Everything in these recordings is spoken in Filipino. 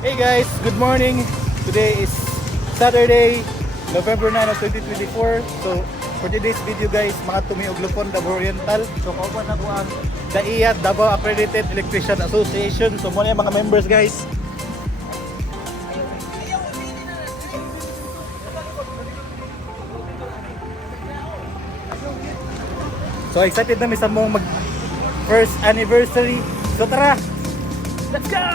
Hey guys, good morning. Today is Saturday, November 9 of 2024. So, for today's video guys, mga tumiog Lupon, Davao Oriental. So, kauban na ko ang DAIA, Davao Accredited Electrician Association. So, muna yung mga members guys. So, excited na sa mong mag first anniversary. So, tara! Let's go!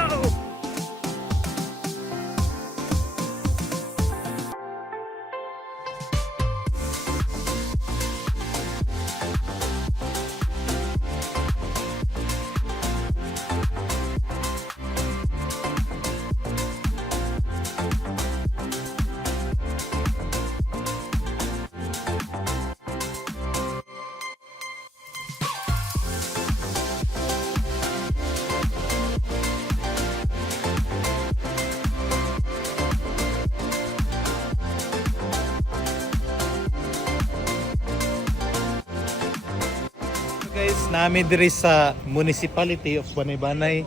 Guys, nami diri sa municipality of Banay-Banay.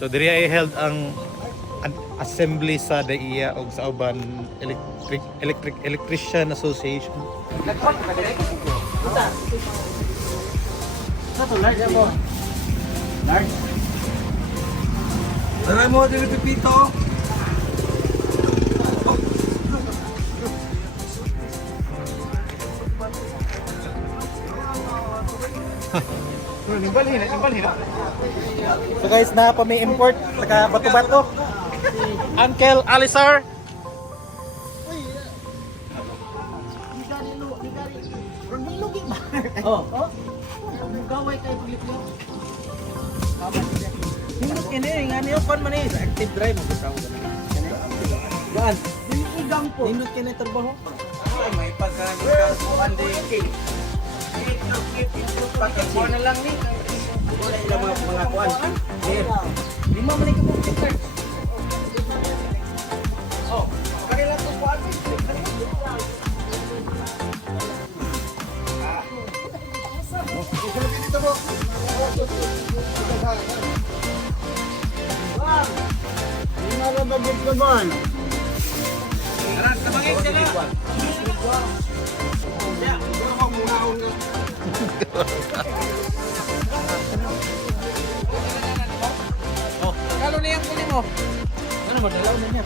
So diri ay held ang assembly sa DAIA o sa uban Electrician Association. Taray mo dili pipito. So guys, na pa may import taga Bato-Bato. Uncle Alisar. Oh. Gaway kay Pilipino. Hindot ini ngani kon man ni active drive mo bitaw ka. Gaan. Igang po. Hindot kini trabaho. May pagka-kuan di kay. Pagka na lang ni. Wala sila mga kuan. Lima man ka mo picture. Oh, kanila to kuan. Dito mo. Lima ra bagit ko man. Tara, tabangin sila. Ya, ako muna ako. Oh, kalo na yang kunin mo. Ano mo dalaw na niya.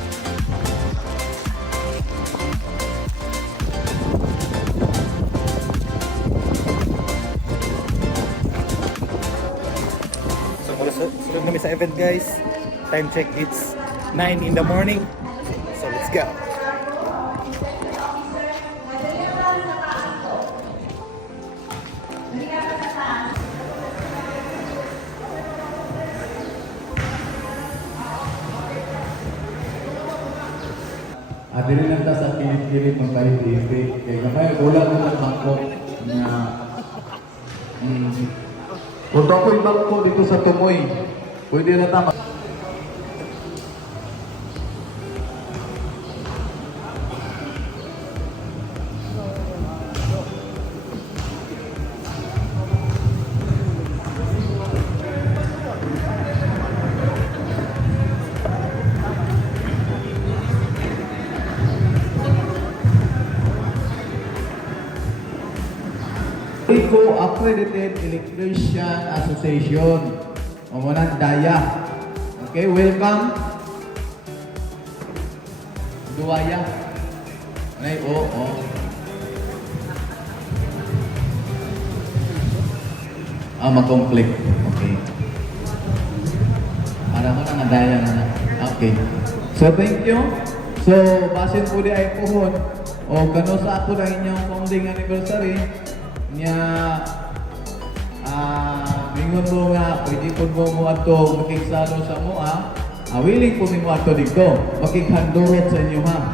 So sunod kami sa event guys. Time check, it's 9 in the morning. So let's go. Dili lang ta sa pilit-pilit magpahit-hit. Kaya kamay, wala mo ng bangko na kung ako'y bangko dito sa Tumoy, pwede na tama. Eco Accredited Electrician Association. O muna DAIA. Okay, welcome. Duwaya. Ay, oo. Ma-conflict. Okay. Para mo na nga DAIA na. Okay. So, thank you. So, basin po di ay pohon. O, kano sa ako na inyong founding anniversary. Nya mingon mo nga pwede po mo ato makigsalo sa mo willing po mo ato dito makighandurot sa inyo ha,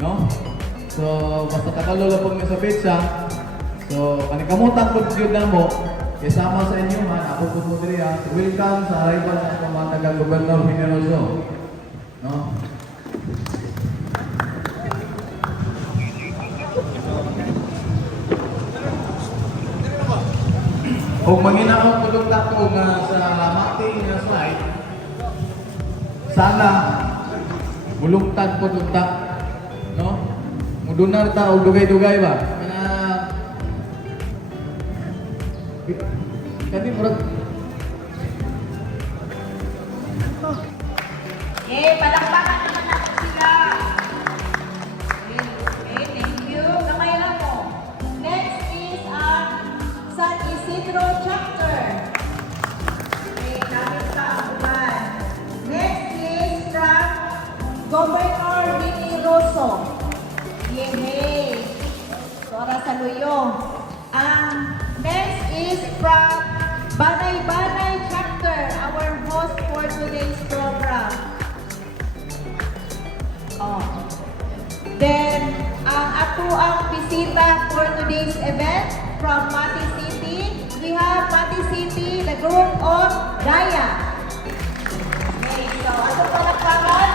no? So basta kakalula po sa pizza, so kanikamutan po yun na mo kasama sa inyo ha, ako po mo diri ha, welcome sa arrival sa mga taga-gobernador Generoso, no? Kung manginaon ko doon tato nga sa Lamati nga slide, sana mulungtad po tunta, no? Mudunar ta og dugay-dugay ba? Kani murag Palakpakan naman natin sila. Okay, thank you. Kamay lang mo. Next is San Isidro chapter. Okay, namin sa Abuban. Next is from Governor Vinny Rosso. Yehey! Sora sa Luyo. Next is from Banay-Banay chapter, our host for today's program. Then, ang bisita for today's event from Mati City, we have Mati City, the group of Daya. Okay, so ato palakpakan.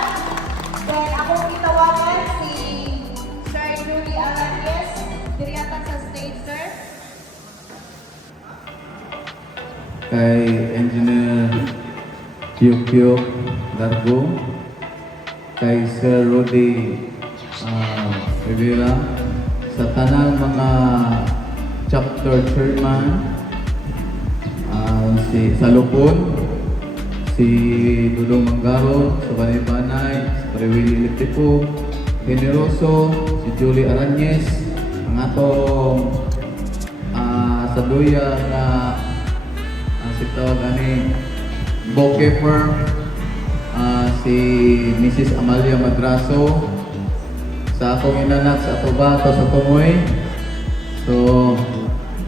Then, akong itawagan si Sir Julie Aranez, diriyatan sa stage, sir. kay Engineer Kyuk Dargo, kay Sir Rudy Rivera, sa tanang mga chapter chairman, si Salupon, si Dudong Mangaro, sa Banay-Banay, si Prewili Liptipo, Generoso, si Julie Aranez, ang atong sa Duya na si tawag ani bookkeeper, si Mrs. Amalia Madraso, sa akong inanak sa Atobato sa Tumoy. So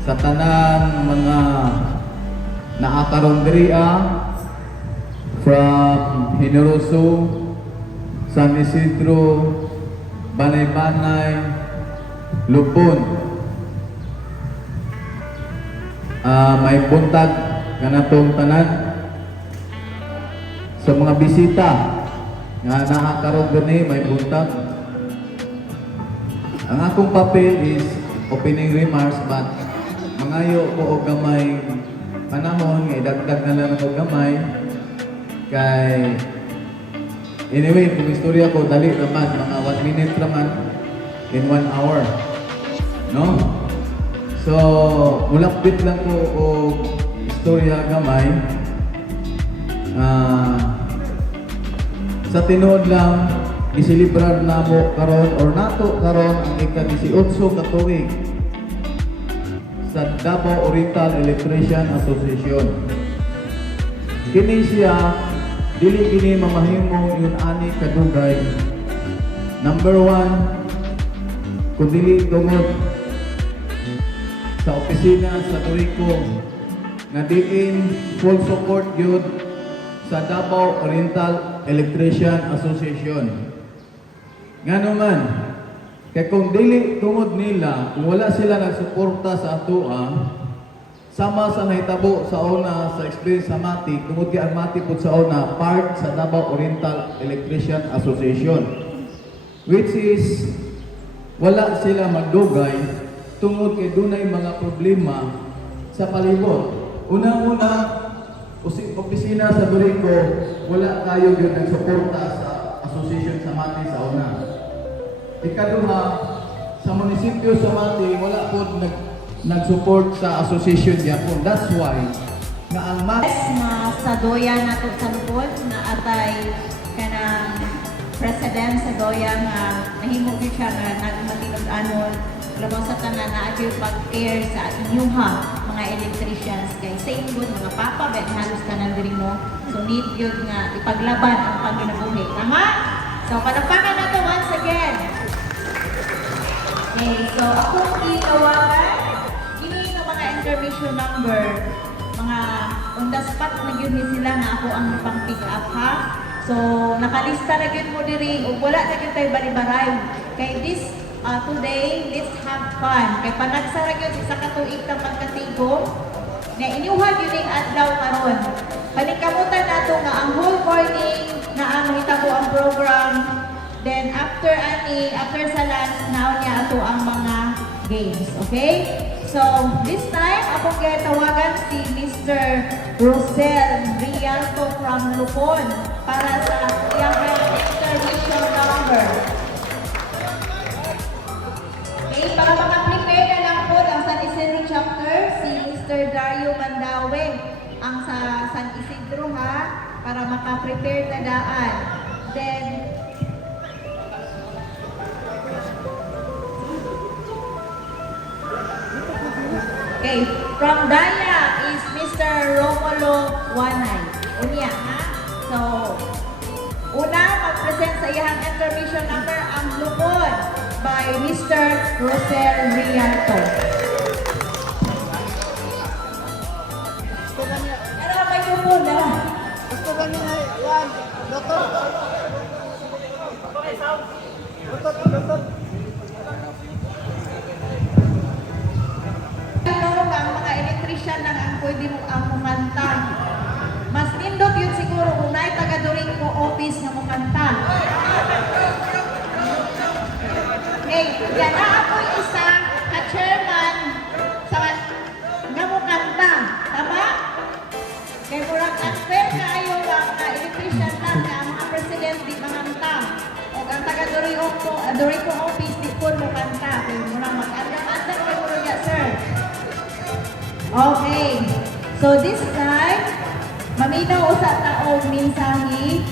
sa tanang mga naakaron diriya from Generoso, San Isidro, Banay-Banay, Lupon, may buntag kanatong tanan sa mga bisita nga nakakaroon gani, may buntag. Ang akong papel is opening remarks, but mangayo ko og gamay panahon nga idagdag na lang og gamay kay anyway kung istorya ko dali naman mga 1 minute naman in 1 hour, no? So mulapit lang ko og istorya gamay. Sa tinuod lang gisilibrar namo karon or nato karon ang ika-18 ka tuig sa Davao Oriental Electrician Association. Kini siya dili kini mamahimong yun ani kadugay. Number 1, kung dili tungod sa opisina sa Turico nga diin full support yun sa Davao Oriental Electrician Association. Nga naman, kaya kung dili tungod nila, kung wala sila nagsuporta sa atoa, sama sa nahitabo sa una sa experience sa Mati, tungod kay ang Mati po sa una, part sa Davao Oriental Electrician Association. Which is, wala sila magdugay tungod kay dunay mga problema sa palibot. Unang-una, opisina sa Turico, wala tayo yun nagsuporta sa association sa Mati sa una. Ikaduha, sa munisipyo sa Mati, wala po nag-support sa association niya po. That's why, nga ang Mati... Na sa Doya nato sa lupod, na atay kanang president sa Doya nga nahimog yun siya nga nagmatinog-anon, labang sa tanan na adyo pag-air sa inyuha mga electricians kay same good mga papa bet halos tanan diri mo, so need yun nga ipaglaban ang panginabuhi, tama? So palakpakan nato once again. Okay, so akong itawagan kini nga mga intermission number, mga on the spot na yun sila nga ako ang pang pick up ha. So nakalista na yun mo diri ug wala na yun tayo balibaray kay this today, let's have fun. Kay panagsara yun isa katuig ng pagkatigong na inyuhag yun yung adlaw karon. Panikamutan nato nga ang whole morning na ang hitabo ang program. Then after sa lunch, now niya ato ang mga games. Okay? So, this time, akong tawagan si Mr. Rosel Rialto from Lupon para sa number. Okay, para maka-prepare na lang po ang San Isidro chapter, si Mr. Dario Mandawe ang sa San Isidro ha, para maka-prepare na daan. Then, okay, from Daya is Mr. Romulo Wanay. Unya ha? So, una, mag-present sa iyang information number ang lupon by Mr. Rosel Rialto. Pero may lupon na. Gusto ba niya yan? Doktor! Doktor! Ito ang mga electrician lang ang pwede mo ang kumanta. Mas nindot yun siguro kung na'y taga-during ko office na mukanta. Okay, yan na ako isa ka-chairman sa nga mukanta. Tama? Kaya murag unfair na ayaw lang na electrician lang na ang mga president di manganta. O ang taga-during ko office di po mukanta. Kaya murag mag-andang-andang kayo muro niya, sir. Okay. So this time, maminaw sa taong mensahe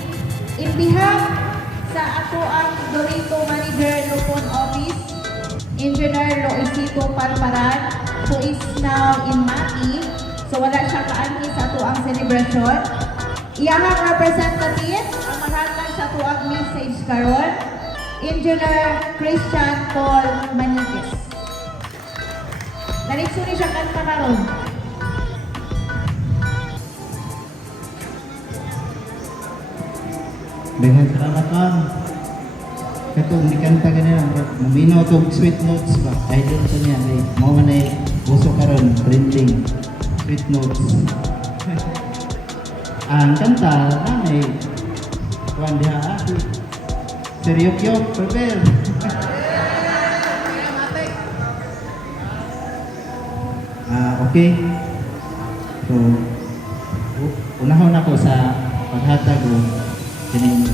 in behalf sa ato ang Dorito Manager Lupon Office, Engineer Loisito Parparan, who is now in Mati. So wala siya kaanhi sa ato ang celebration. Iyahang representative ang maghatag sa ato ang message karon, Engineer Christian Paul Manigues. Naritso ni siya kanta karon. Dengan salamat ma'am. Kato, hindi kanta ganyan. Maminaw itong sweet notes ba? Idol sa niya. Ay, mga man ay puso karon trending. Sweet notes. Ang kanta, ay kuhan diha ati. Seryok-yok, prepare. Okay. So, unahon ako sa paghatag o kining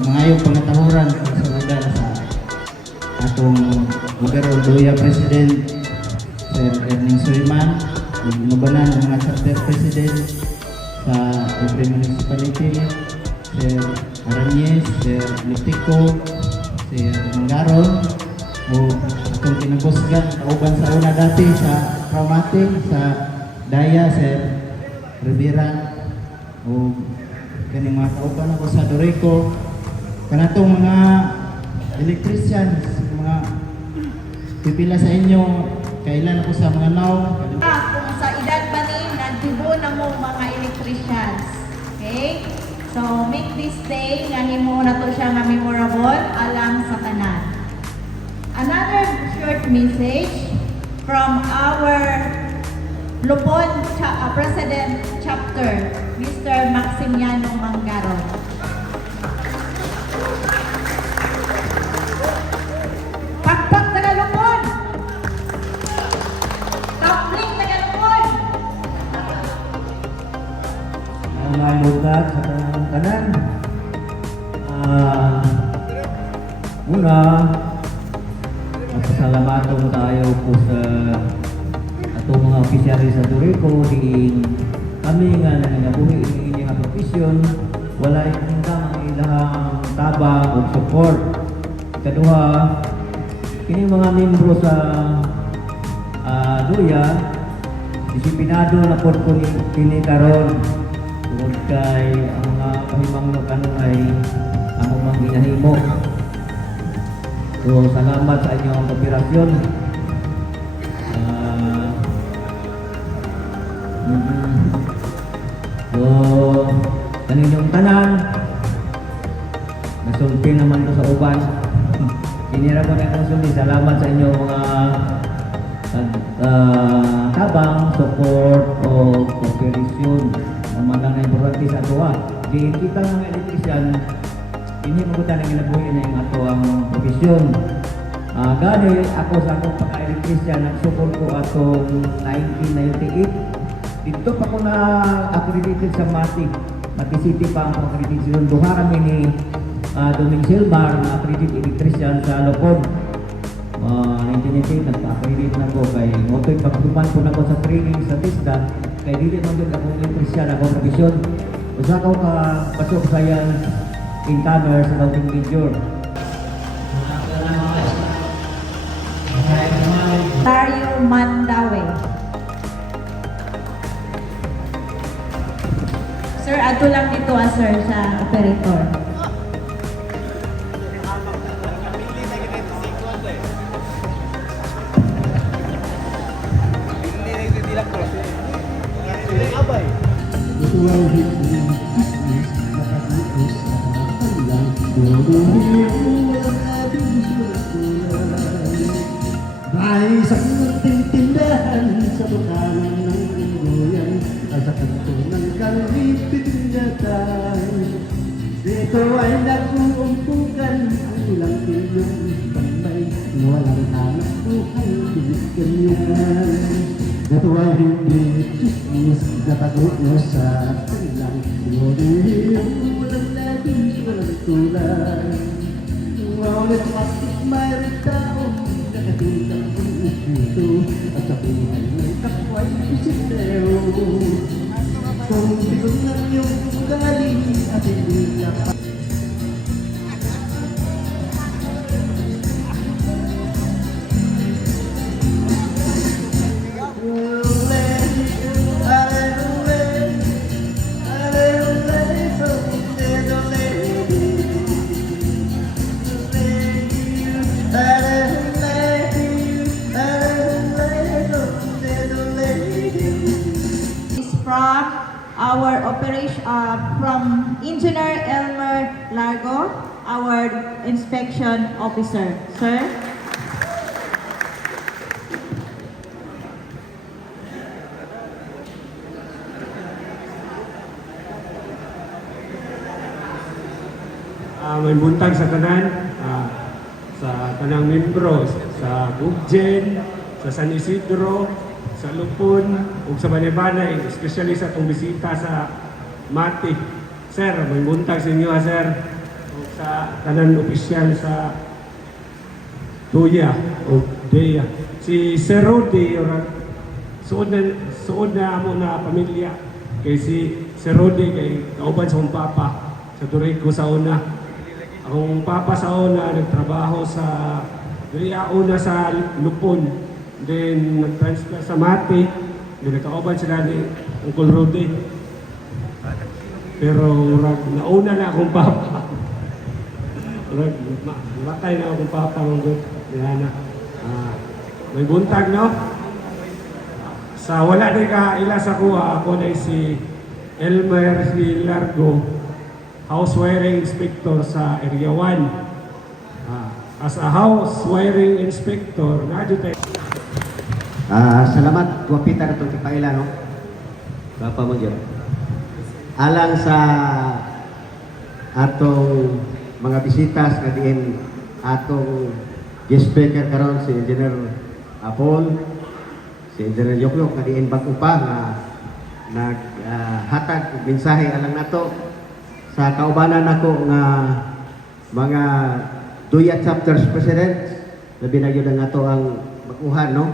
mangayong pangatahuran sa lugar sa atong lugar o Duya President Sir Erning Suliman, inubanan ng mga chapter president sa Libre Municipality, Sir Aranyes, Sir Litico, Sir Mangaron, o atong kinagusgan kauban sa una dati sa Pramati, sa Daya, Sir Rivera, o kaning mga kauban ako sa Dorico, kanatong mga electricians, mga pipila sa inyo, kailan ako sa mga now. Kung sa edad ba ni, nagtibo na mo mga electricians. Okay? So, make this day, nga mo na to siya nga memorable, alang sa tanan. Another short message from our Lupon President Chapter, Mr. Maximiano Mangaron. Pakpak Tagalupon! Kapling Tagalupon! Mga lugar sa tanan. Una, masasalamatan tayo po sa atong mga opisyali sa Dorico din kami nga nangabuhi ini inyong profesyon wala hanggang ang ilang tabang o support. Ikaduha, kini mga membro sa Duya disiplinado na po kini karon tungod kay ang mga pahimangno kanon ay ang mga ginahimo. So salamat sa inyong kooperasyon. So, kaninyong tanan, nasulti naman to sa uban. Inira ko na nasulti. Salamat sa inyong mga tabang, support o cooperation. Naman lang importante sa ato. Di kita mga electrician, hindi mo kita nang inabuhin na yung ato ang profesyon. Gani ako sa akong pagka-electrician, nagsukol ko atong 1998. Dito pa ko na accredited sa Mati City pa ang accreditation. Duha kami ni Doming Silmar na accredited electrician sa Lopon. 1998 nagpa-accredit na ko kay motoy pagtuman po na ko sa training sa TISDA kay dili man jud akong electrician akong profesyon. Usa ko ka pasok science in commerce accounting major. Dario Mandawe. Sir, ato lang dito sir sa operator. May isang tindahan sa bukanan ng Tinggoyan at sa kanto ng Kalipitindatan. Dito ay nag-uumpukan ang ilang kilyong tambay na walang hanap buhay binigyan yan. Dito ay hindi chismis na tago sa kanilang tinodihiyong walang labis, walang tulad. Ngunit bakit mayroon taong nakatutang ang ito at sa buhay ng kapwa'y isineo. Kung bigon ng iyong ugali at hindi na Is from our operation from Engineer Elmer Largo, our inspection officer. Sir? May buntag sa tanan, sa tanang membro, sa Bugjen, sa San Isidro, sa Lupon, ug sa Banay-Banay, especially sa itong bisita sa Mati. Sir, may buntag sa inyo sir, ug sa tanan opisyal sa Tuya o Deya. Si Sir Rodi, suod na amo na pamilya, kay si Sir Rodi, kay kauban sa akong papa, sa Durico sa una. Akong papa sa una, nagtrabaho sa Duriya una sa Lupon. Then, nag-transfer sa Mati. Then, nagkauban sila ni Uncle Rudy. Pero, nauna na akong papa. Matay na akong papa. May buntag, no? Sa wala din ka ila sa kuha, ako na si Elmer Largo, house wiring inspector sa Area 1. As a house wiring inspector, nadyo tayo. Salamat, Wapita na itong kipaila, no? Bapa mo dyan. Alang sa atong mga bisitas nga diin atong guest speaker karon si Engineer Paul, si Engineer Yokyok nga diin bago pa nga naghatag og mensahe alang nato sa kaubanan nako nga mga Duya chapters presidents, labi na yun ang ato ang baguhan, no?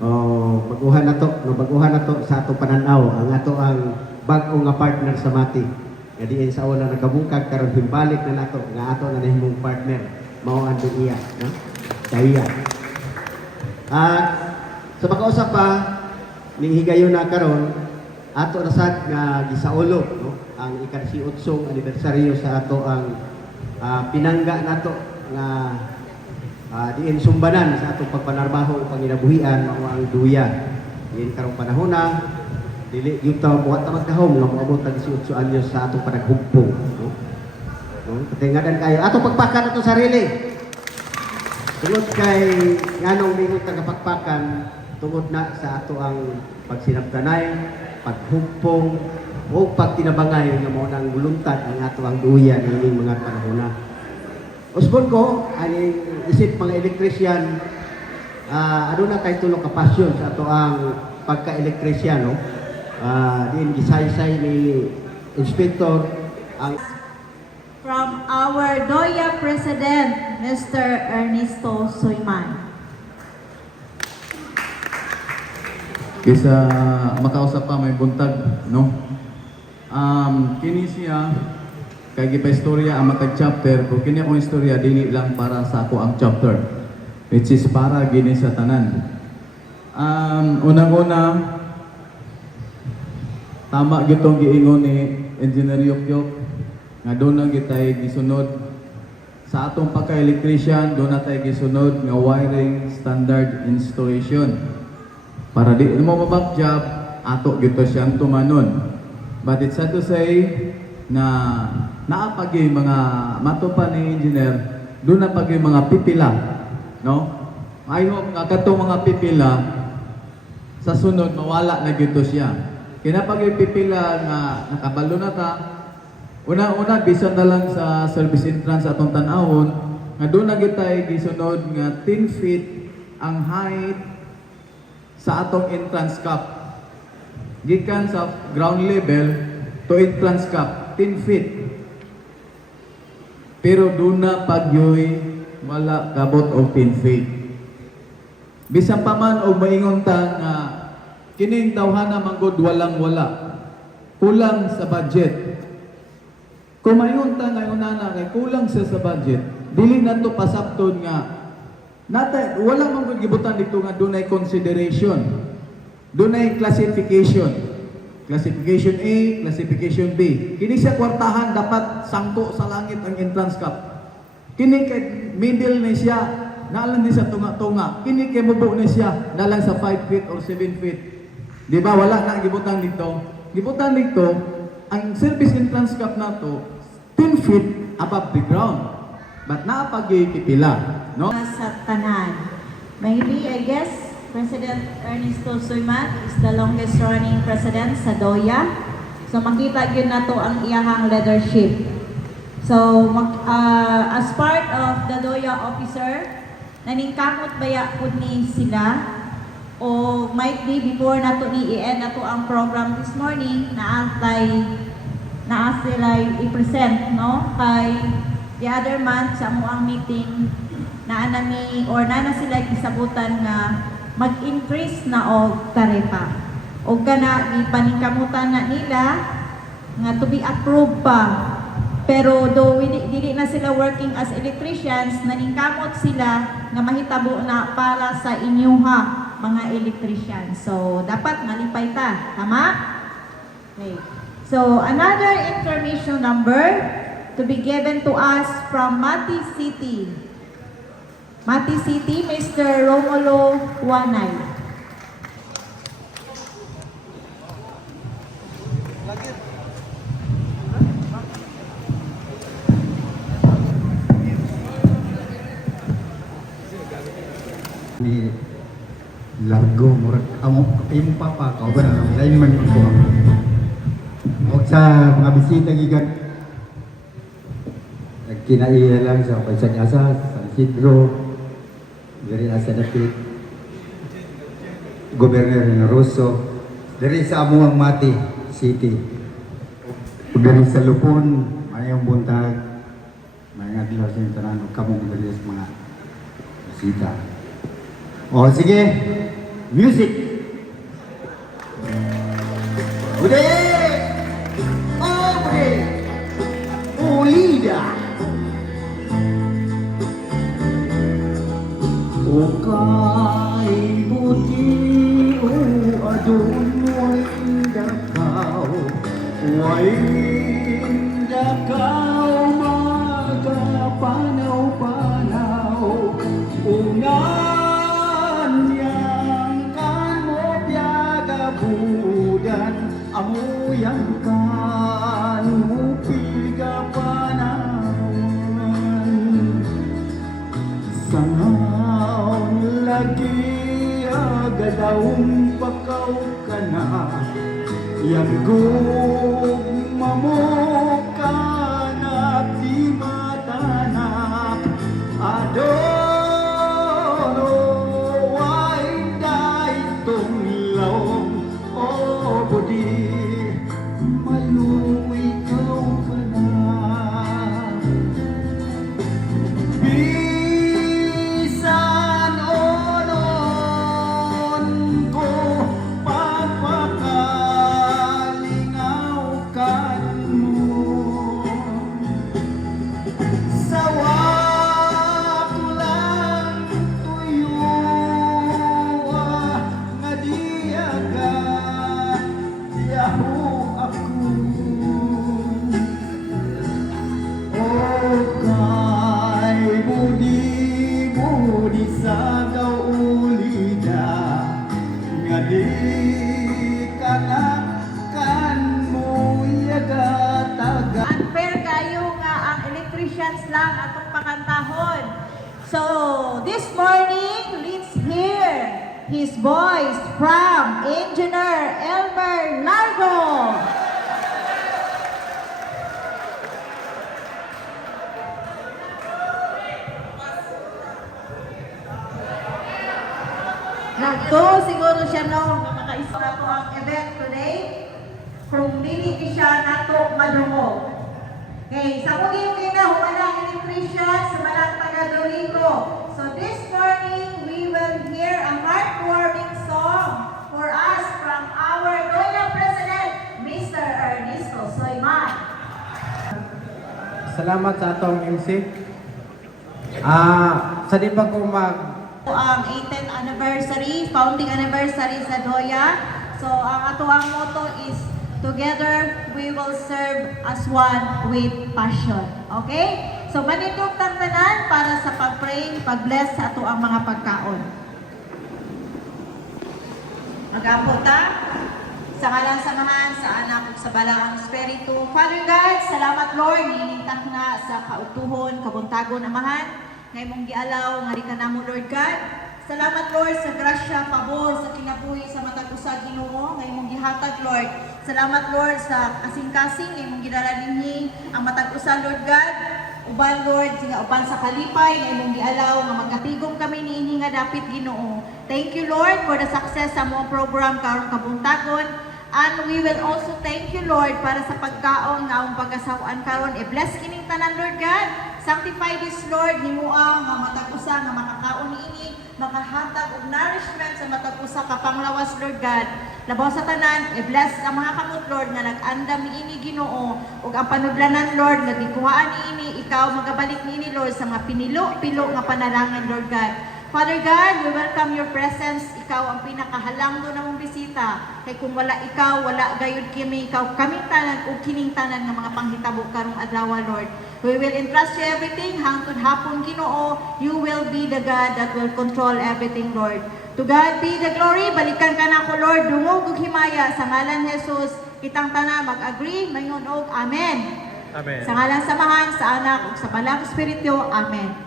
Baguhan na to sa ato pananaw ang ato ang bag-o nga partner sa Mati. Nga diin sa una nagabungkag karon himbalik na nato nga ato na nahimong partner mao ang iya, no? Kaya. Sa pag-usap pa ning higayon na karon ato na sad nga gisaulo, no? Ang ika-18 anibersaryo sa ato ang pinangga nato nga diin sumbanan sa atong pagpanarbaho o panginabuhian mao ang duya. Diin karong panahon na dili gyud ta buhat ta magkahom nga moabot tag 18 anyos sa atong panaghugpong, no? Katingadan kayo atong pagpakan ato sarili. Tungod kay nganong mingon tagapakpakan tungod na sa ato ang pagsinabtanay, paghugpong o pagtinabangay nga mao nang guluntad ang ato ang duya nining mga panahon. Usbon ko ani isip mga electrician, aduna kay tulo ka pasyon sa ato ang pagka-electrician, no? Diin gisaysay ni inspector ang from our DOYA President, Mr. Ernesto Soyman. Kaysa makausap pa may buntag, no? Kini siya kay gipa-istorya ang matag chapter, kung kini akong istorya dili lang para sa ako ang chapter, which is para gini sa tanan. Unang-una, tama gitong giingon ni Engineer Yokyok nga doon na gitay gisunod sa atong pagka-electrician, doon na tayo gisunod nga wiring standard installation. Para di mo mabak job, ato gito siyang tumanon. But it's sad to say na naapagi mga matupa ni engineer, doon na pagi mga pipila, no? I hope nga kato mga pipila sa sunod mawala na gito siya. Kinapagi pipila nga nakabalo na ta. Una-una bisan na lang sa service entrance atong tan-awon nga doon na gitay gisunod nga 10 feet ang height sa atong entrance cap. Gikan sa ground level to entrance cap 10 feet. Pero doon na pagyoy wala kabot og 10 feet. Bisan pa man og maingon ta nga kining tawhana manggod walang wala. Kulang sa budget. Kung maingon ta ngayon na kay kulang sa budget, dili nato pasabton nga natay wala man gud gibutan dito nga dunay consideration. Dunay classification. Classification A, classification B. Kini sa kwartahan dapat sangko sa langit ang entrance cap. Kini kay middle na siya, nalang di sa tunga-tunga. Kini kay mubo na siya, nalang sa 5 feet or 7 feet. Di ba wala na gibutan dito? Gibutan dito ang service entrance cap nato 10 feet above the ground. But naapagipipila, no? Sa tanan. Maybe, I guess, President Ernesto Soyman is the longest running president sa DOYA. So makita yun na to ang iyahang leadership. So as part of the DOYA officer, naningkamot baya po ni sila o might be before nato ni i-end nato ang program this morning na sila i-present, no? Kay the other month sa amuang meeting na sila gisabutan nga mag-increase na og taripa. Og kana ipaningkamutan na nila nga to be approved pa. Pero do dili na sila working as electricians, naningkamot sila nga mahitabo na para sa inyuha mga electricians. So dapat malipay ta, tama? Okay. So another information number to be given to us from Mati City. Mati City, Mr. Romulo Wanay. Ni largo murag amo imong papa ka ba na lain man ko. Og sa mga bisita gikan nagkinaiya lang sa Paisag-Asa, San Isidro, diri sa dapit Governor Rosso, diri sa amuang Mati City. Ug diri sa Lupon, mayong buntag, may adlaw sa tanan kamong diri sa mga bisita. Oh, sige. Music. Bude! Oh, bude! Oh, Lida! O kay buti, o adun, way dakaw, magapanaw-panaw, ungan yang kan mo piyagabudan, amuyan kan mo pigapanawan, sangaw lagi agadaong pakaw ka na, yang gugma mo ka na di matanak, adono ay daitong ilawong o budi, maluwi ikaw ka na. minutes lang atong pakantahon. So, this morning, let's hear his voice from Engineer Elmer Largo. Nagto siguro siya no, makaisa na to ang event today. Kung dili siya nato madungo. Okay, sa muli na humanang impression sa malang taga-Dorico. So this morning, we will hear a heartwarming song for us from our Royal President, Mr. Ernesto Soyman. Salamat sa atong MC. Sa di pa ko Ang 18th anniversary, founding anniversary sa Doya. So ang ato ang motto is, together we will serve as one with passion. Okay? So manindog tang tanan para sa pag-pray, pag-bless sa ato ang mga pagkaon. Mag-ampot ta sa ngalan samahan sa anak ug sa balaang espiritu. Father God, salamat Lord, ninintak na sa kautuhon, kabuntagon amahan. Ngay mong gialaw, nga ka namo Lord God. Salamat Lord sa grasya, pabor, sa kinabuhi, sa matag usa Ginoo, ngay mong gihatag Lord. Salamat Lord sa kasing-kasing, ngay mong gidala ninhi ang matag usa Lord God. Uban Lord, singa uban sa kalipay, ngay mong gialaw nga magkatigom kami niini nga dapit Ginoo. Thank you Lord for the success sa mong program karong kabuntagon. And we will also thank you Lord para sa pagkaon nga ang pagkasawaan karon. I-bless kining tanan Lord God. Sanctify this Lord, himuang nga matag usa nga makakaon niini, makahatag og nourishment sa matag usa ka panglawas Lord God. Labaw sa tanan, i-bless ang mga kamot Lord nga nag-andam niini Ginoo ug ang panudlanan Lord nga gikuhaan niini, ikaw magabalik niini Lord sa mga pinilo-pilo nga panalangin Lord God. Father God, we welcome your presence. Ikaw ang pinakahalangdo na mong bisita. Kay kung wala ikaw, wala gayud kami, ikaw kaming tanan o kining tanan ng mga panghitabo karong adlaw Lord. We will entrust you everything, hangtod hapon Ginoo. You will be the God that will control everything, Lord. To God be the glory. Balikan ka na ko, Lord. Dungog ug himaya sa ngalan Jesus. Kitang tanan mag-agree, mayon og amen. Amen. Sa ngalan samahan sa anak ug sa balang espiritu. Amen.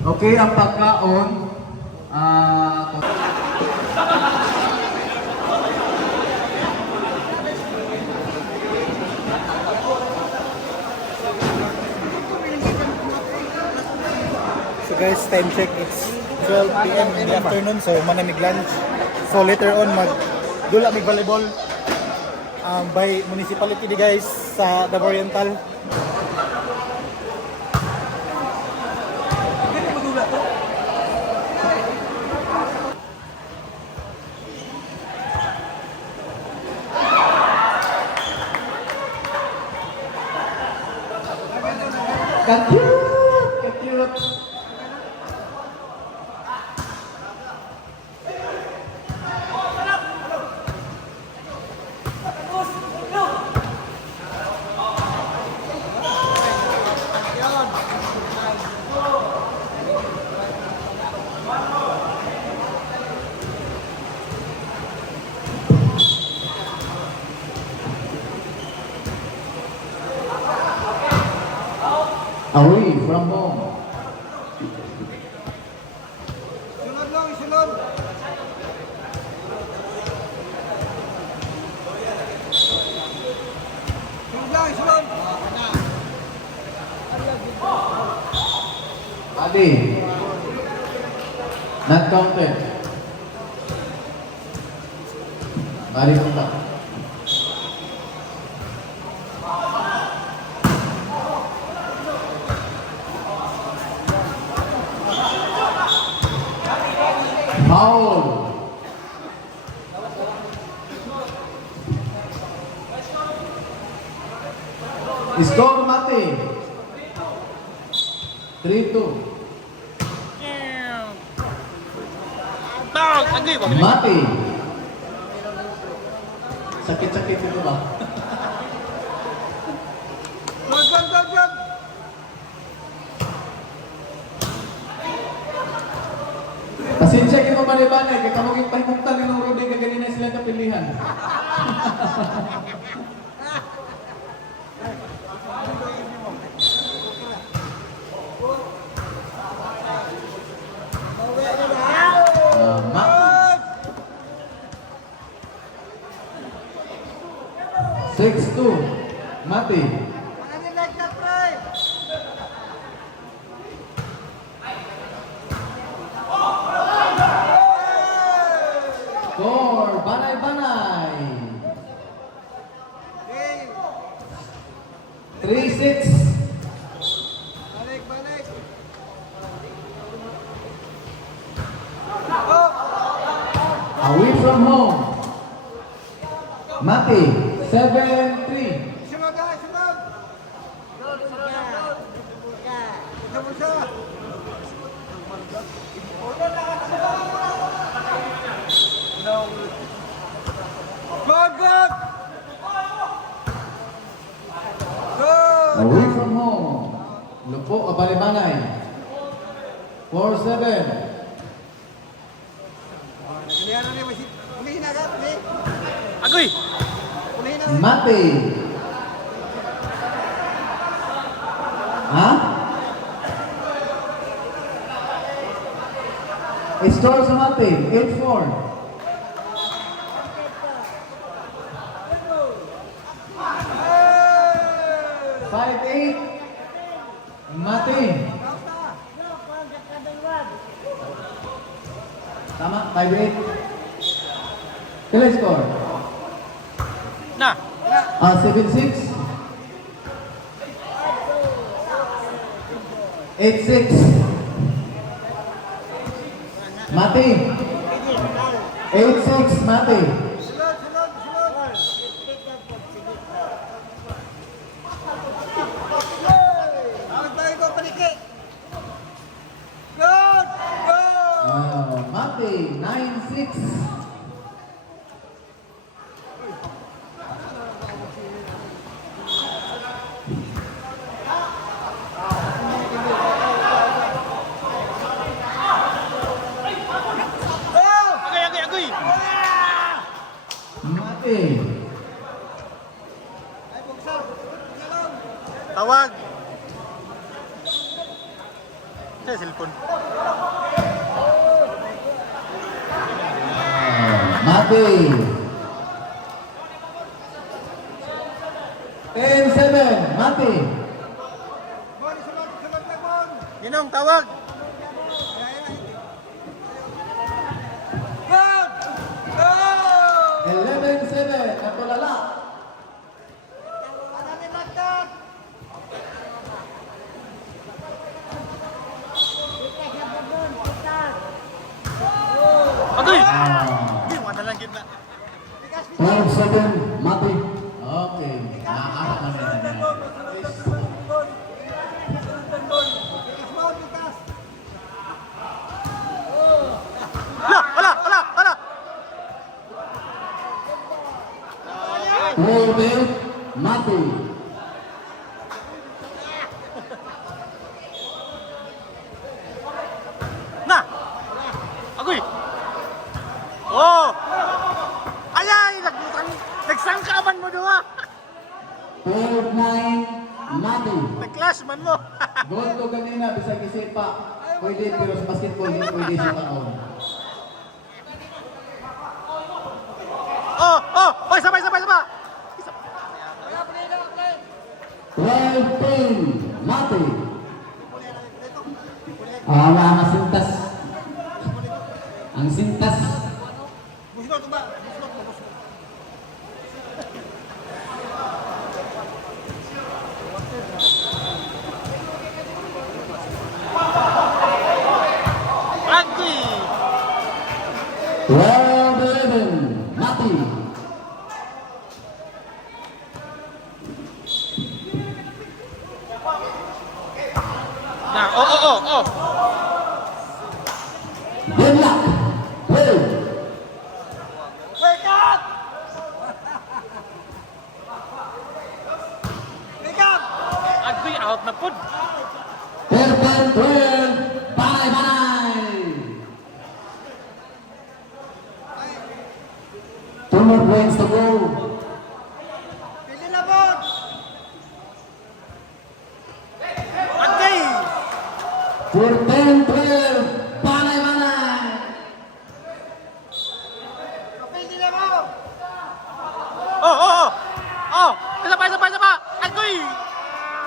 Okay, ang pagkaon, So guys, time check, it's 12 p.m. in the afternoon, so manamig lunch. So later on, magdula mig volleyball by municipality di guys sa Davao Oriental. ka-cute! Away from home. Sunod lang, sunod. Sunod lang, sunod. Adi. Not counted. Mari punta. Foul. Score Mati. 3-2. Mati. Sakit-sakit itu ba? Gag. Pasensya kayo mabalibanay, kaya kamaging pahimuktan ni Nung Rudy, kaya ganina sila kapilihan. 6-2. Mati. Score, Banay-Banay. 3-6. Away from home. Mati, 7-3. Away from home. Lupo, Abalibanay. 4-7. Agoy! Mati. Ha? Score sa Mati, 8-4. Mati. Tama, 5-8. Kailan score? Na! 7-6. 8-6. Mati. 8-6, Mati. Mati, 9-6. Agoy! Mati. Tawag! Sa cellphone. Mati. 10-7, Mati. Ginong, tawag! 11-7, natulala. Agoy! Hindi, madalang gitna. 12-7, Mati. Okay, nakakama na yan. Hala! 12-8, Mati. Na! Agoy! Oh! Ayay! Nagsangkaman mo doon ah! 12-9, Mati. Nag-clash man mo! Goal to kanina, bisag isipa. Pwede, pero sa basketball, hindi pwede sa taon. Oh! Oy, sabay! 12-10, Mati. Wala ang sintas. Ang sintas. Agoy! 12-11, Mati. Na, oh! Deadlock. 12. Agoy, out na pod! 13-12, Banay! Two more points to go. Agoy! 14-12, Banay! Oh!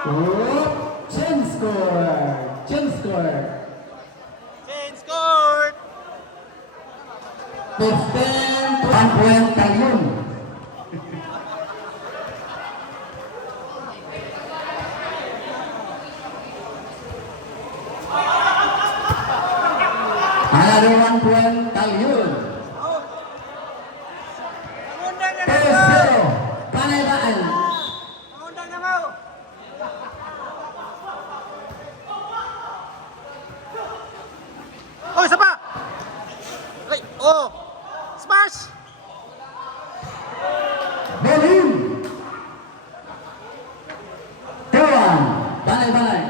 Oh, change score. Change score. Change scored! 15 1 point tayo. Another 1 point tayo. 2-0. Panayban. Oh, isa pa! Ay, oh! Smash! Bolim. 2-1. Panay-panay.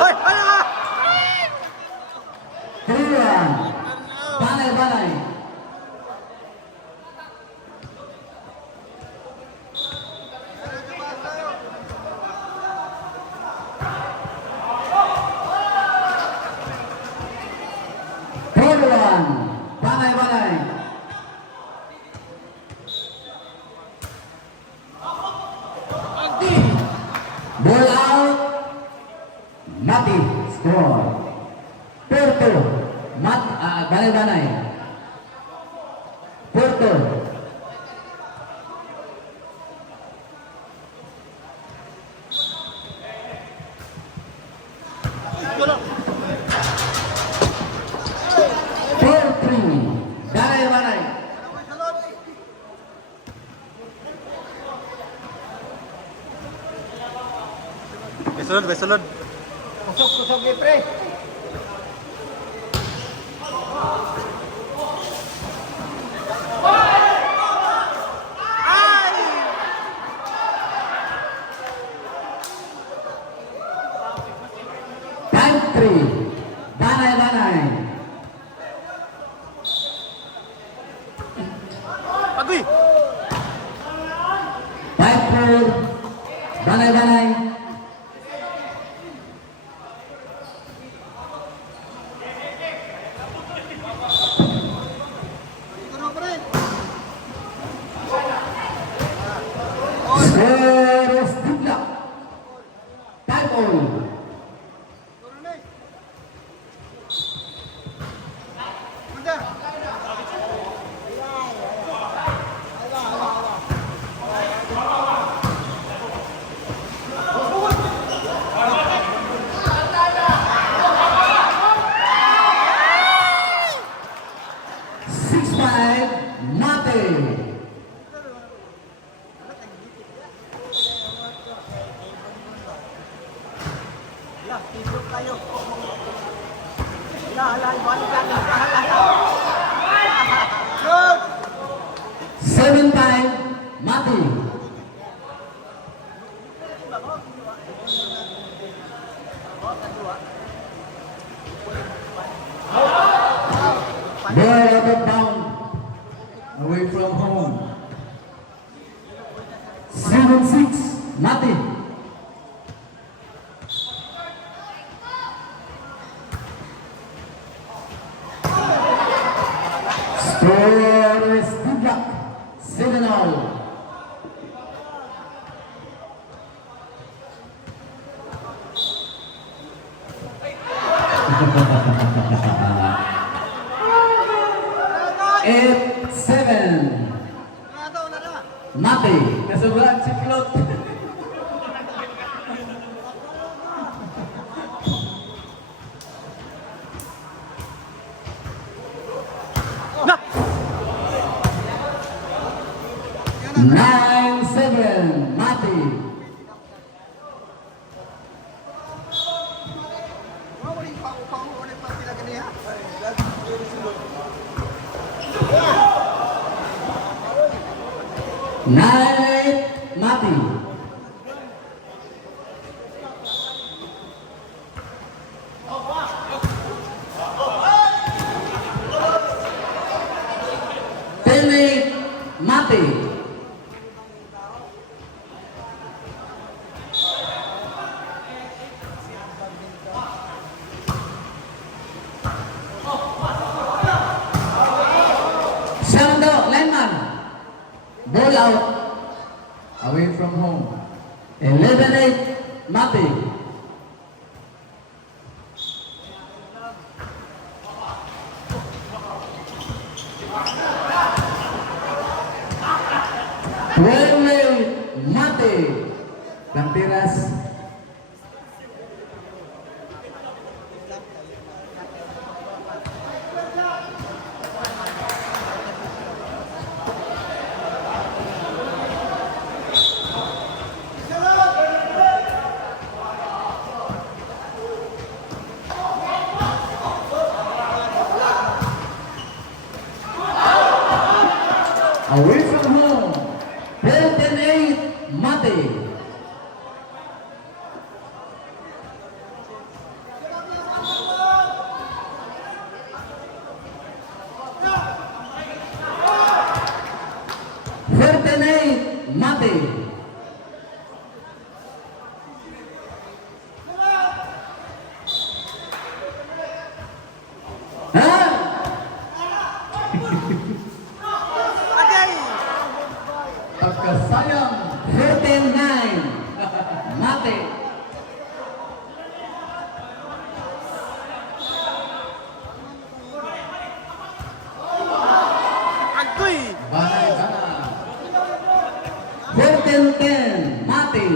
Hoy! Ano ka? 3-1. Panay-panay. Third-one. Panay-panay. Ball out. Mati. Score. 4-2. Banay-banay. 4-2. Banay-banay. Besulod, besulod. Kusog-kusog eh, pre. Time 3. Banay-banay. Agoy! 5-4. Banay-banay. Score is deadlock. Time all. Mate. Seven time, Mati. Ball out of bound, away from home. 7-6, Mati. Score is Goodluck, 7-all. Eight, 7. Mati, kesebelah ciplok. Nine, 7, Mati. Nine, 8, Mati. Ten, 8, Mati. mati. Mati. Lampiras. Away from home. 8 Mati. Mati. Pagkasayang 49 Mati. Banay kana 14-10 Mati.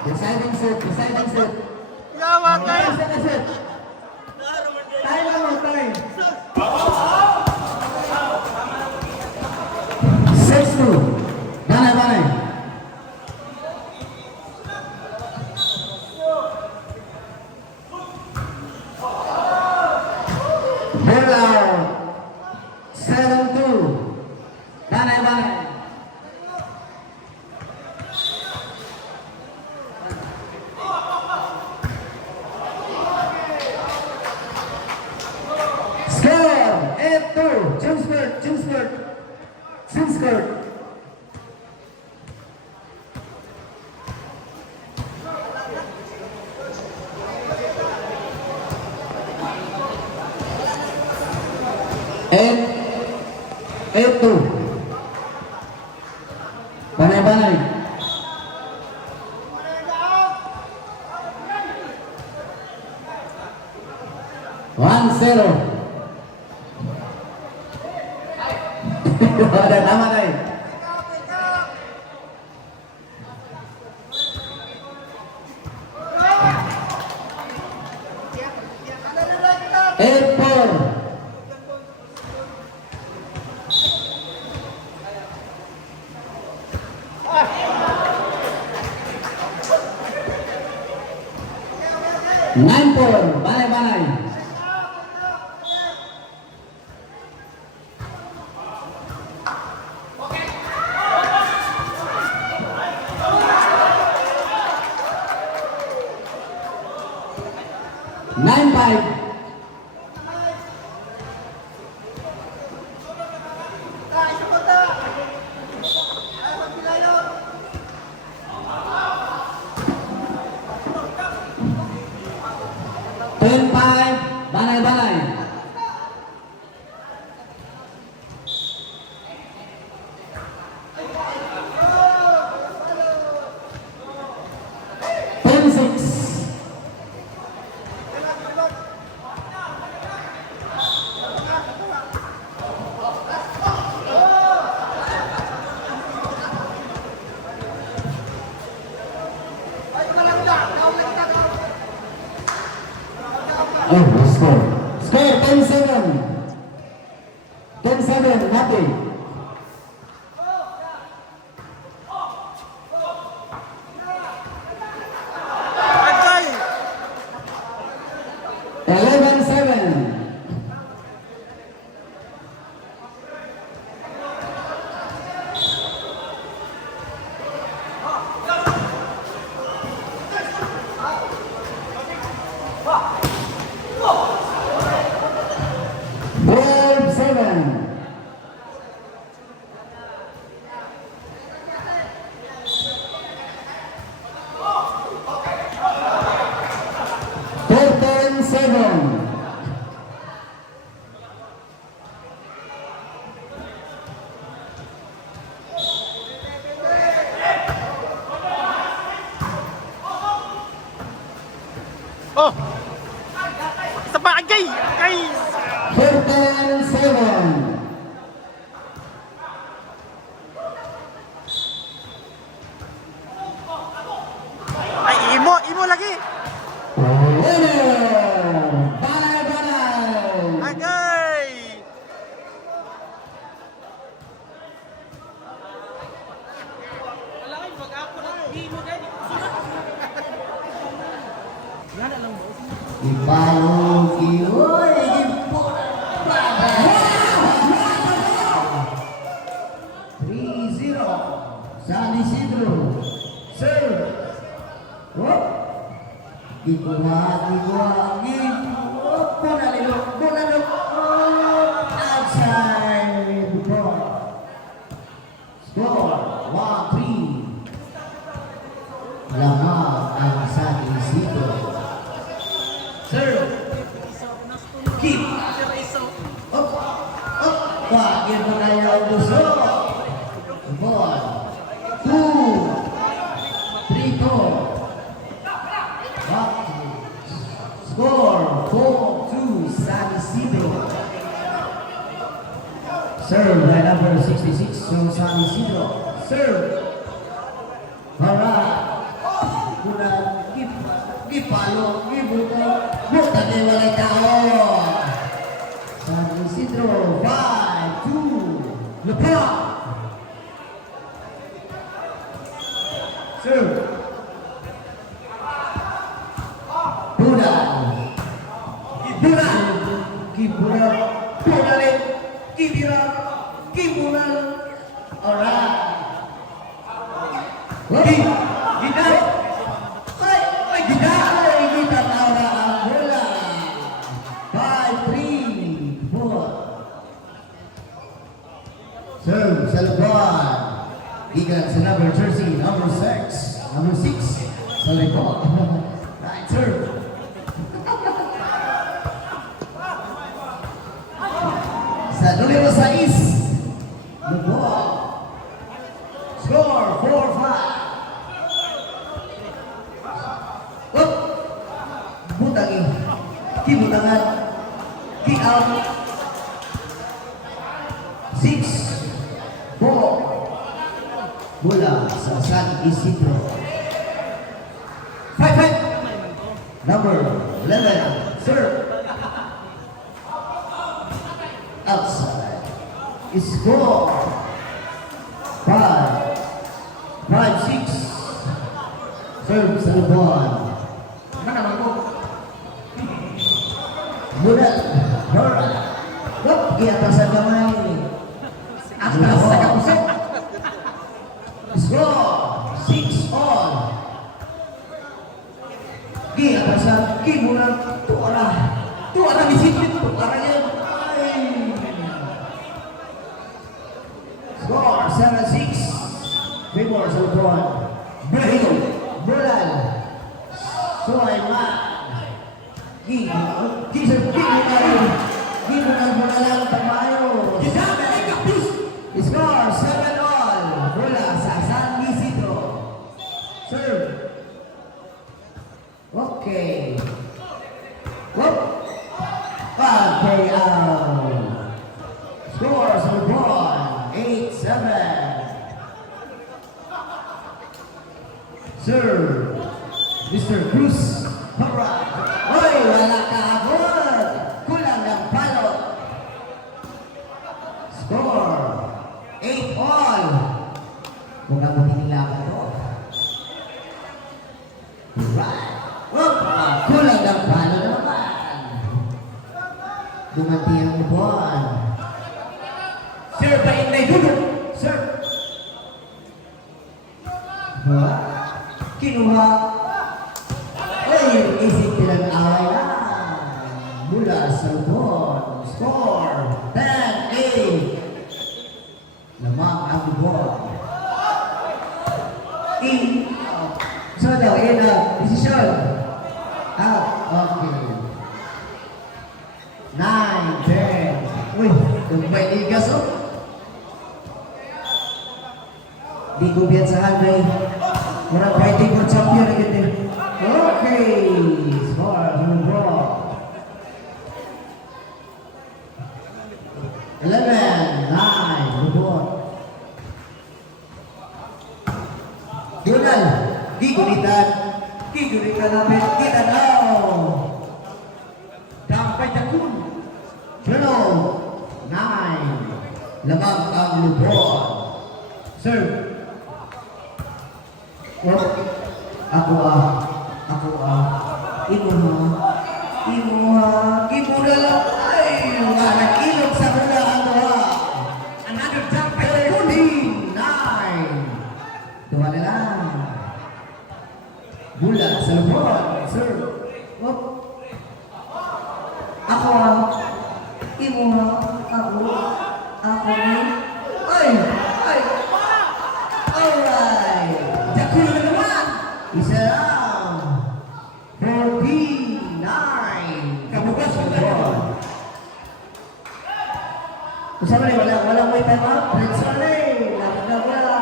Deciding set. Yawa kayo! Time mo, time. 6-2. Banay. Ball out. 7-2. Banay. Score 8-2. Team skirt. Eight two. Banay. 1-0. Ada tama na eh. Eight four. Nine four. Banay. 9-5. Banay. 10-6. Oh, score. Score 10-7. 10-7, nothing. Agay! 11-7. Twelve, 7. Thirteen, 7. Oh! Isa pa, agay! Agay! 13-7. Ay, imo lagi! Winner! Banay! Agay! Ipalong kiyoy, ipon. 3-0. San Isidro. Serve. Whoop. Ikuha. Bonalilo. Outside. Ball. Score. 1-3. Lamang ang San Isidro. Serve. Keep. Up. Bakit mo na yung gusto? Ball. 2. 3-4. Score. 4-2. San Isidro. Serve by number 66 from San Isidro. Serve. Alright. Kuna gipalo, buta de walay tao. San Isidro 5-2. LeBron. Serve. Budal. Budal. Alright. Gidap. Kita tahu ang bola. 5-3. Serve sa Lebron. Gigan sa number jersey, number 6. Number 6 sa likod. Right, serve. Sa numero 6. Lebron. Score 4-5. Butangi, kibutangan, kick out, 6-4, bola sa San Isidro. 5-5, number 11, serve, outside, score, 5-6, serve sa Lebron. Mana mampu? Mudah, alright. Wop, di atas sa gamay. Atas sa kapusok. Score, 6-all. Di atas sa kibulan. Tuara disiplin. Tuara yan. Score, 7-6. Favor sa Lebron. Brahim, Bulan. Sulaiman. Gibunan mo na lang pagmayo. Score 7-all. Bola sa San Isidro. Serve. Okay. Whoop. Okay, out. Score sa Lebron. 8-7. Serve. Mr. Cruz. Alright. Oy, wala ka agad. Dumanti ang upuan. Sir, pain na dudok. Sir. Ha? Kinuha. Ay, isip nilang away na. Mula sa lubon. Score. 10-8. Lamang ang lubon. So daw, yun na. Desisyon. Out. Okay. 9, 10. Uy, may ligas oh. Di ko biyansahan na Murang fighting for champion again din. Okay. Score. Draw. 11, 9. Lubon. Donal. Gigunitan. Gigunitan namin. Kita daw. Dampay takun. 12, 9. Lamang ang lubon. Sir. Ako Imo na lang. Ay, mga nag-ilog sa mula ako Another jump by the 9. Tuwa na lang. Bulan sa lubon. Sir. Ako Imo Ako Ay. Alright. Jakul na naman. Isa lang. 49. Kabukas mo na. Usama rin, walang may time up. Prince Raleigh. Wala.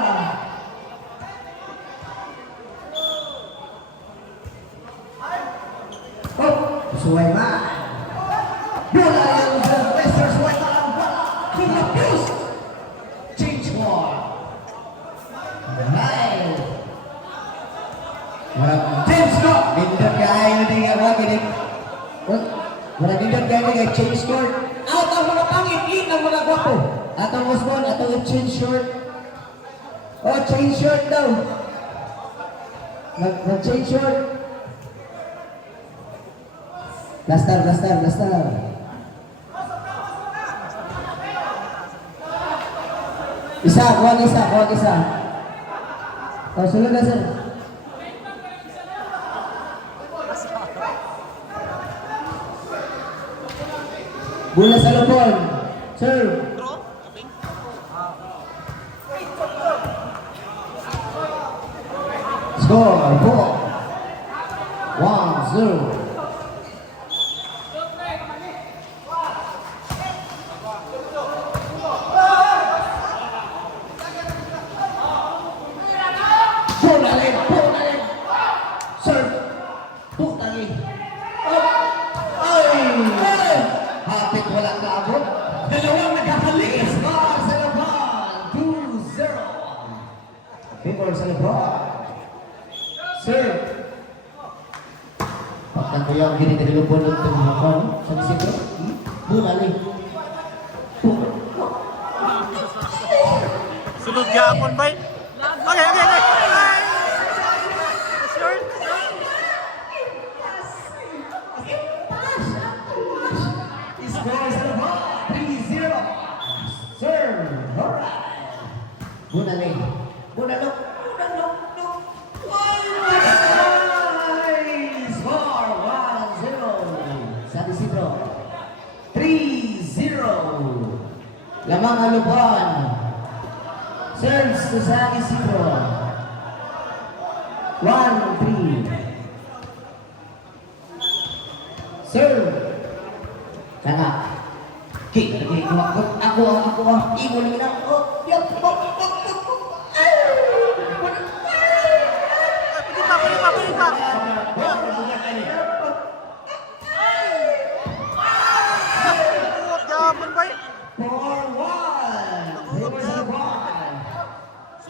Oh, suway man. Bola yung Western suway man. King of News. Change war. Alright. James Scott. Gindot kaya na din ang wagin. Wala gindot kaya na change short. Out ang mga pangit. In ang mga gwapo. Atong Osborne. Atong change short. Oh, change short daw. Nag-change short. Blaster. Kuwag isa. Oh, sunod na sir. Bola sa lubon. Sir. Score 4-1-0. Hapit wala ka abot. Dalawang nagkakalis. Score sa laban. 2-0. Favor sa laban. Sir. Pagkan ko yung gini dari lubon ng tumahakon. Sa disipo. Bunali. Sunod gapon bay. Okay. Short. Score sa laban. 3-0. Sir. Alright. Bunali. Bunalok. Score 1-0. Sa disipo. 3-0. Lamang ang lubon. Serves to sa Isidro. 1-3. Serve. Kana. Kick. Ako. Imo lang na.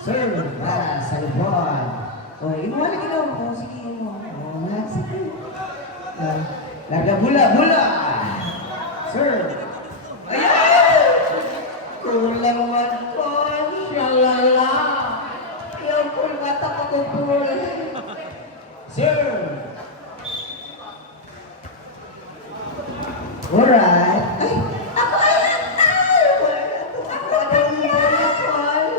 Serve para sa lubon. O, imo lagi daw. O, sige mo. O, sige. Laga bola. Serve. Ayan! Kulang man po. Shalala. Yung pulgata ko kupul. Serve. Alright. Ay, ako ay ay! Ako ang yakol.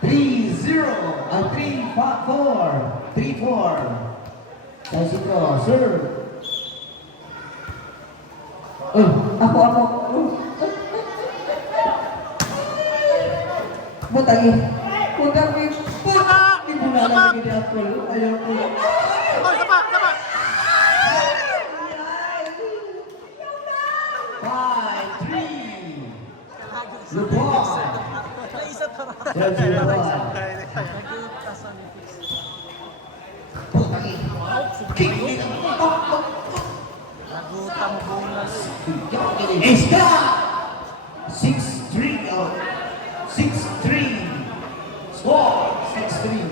3-0. 3-4. 3-4. Saisiko, sir. Ako. Butangi. Butangi. Di mo na lang gini ako. Ayaw ko. Sapa. 5-3. Lupon. Butangi. Kick. Iska! 6-3. 6-3. Score! 6-3.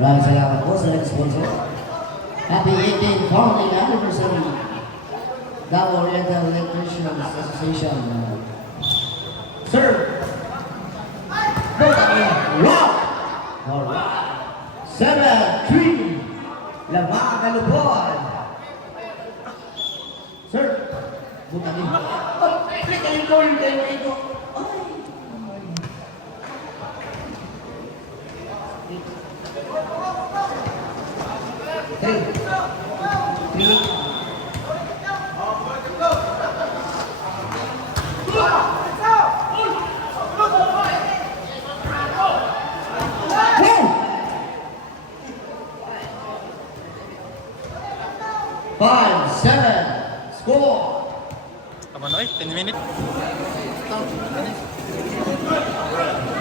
Maraming salamat po sa nag-sponsor. Happy 18th founding anniversary. Davao Oriental Electricians Association. Sir! Rock! Alright. 7-3. Lamang Kalupon. Sir! Butangin. Click and roll kayo ito. Five, 7, score. Tama na 10 minutes.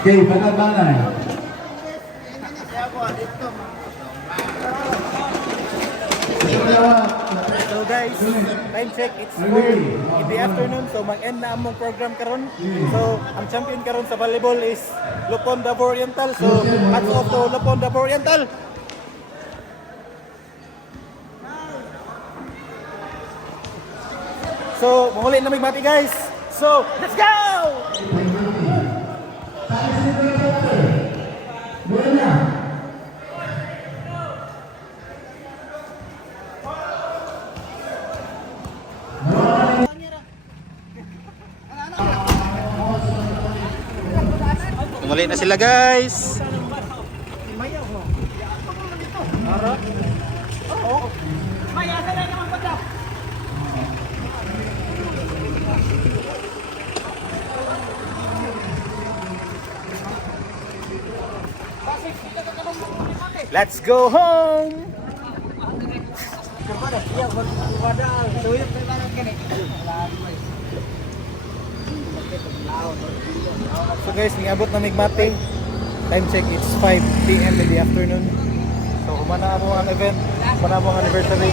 Okay, Banay. So guys, time check, it's 4 in the afternoon. So mag-end na among program karon. So ang champion karon sa volleyball is Lupon Davao Oriental. So hats off to Lupon Davao Oriental. So muli na may mati guys. So let's go! Muli na sila guys. Let's go home. So guys, niabot na migmate. Time check, it's 5 p.m. in the afternoon. So humana mo ang event, humana mo ang anniversary.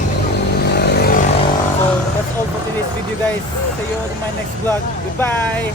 So that's all for today's video guys. See you in my next vlog. Goodbye!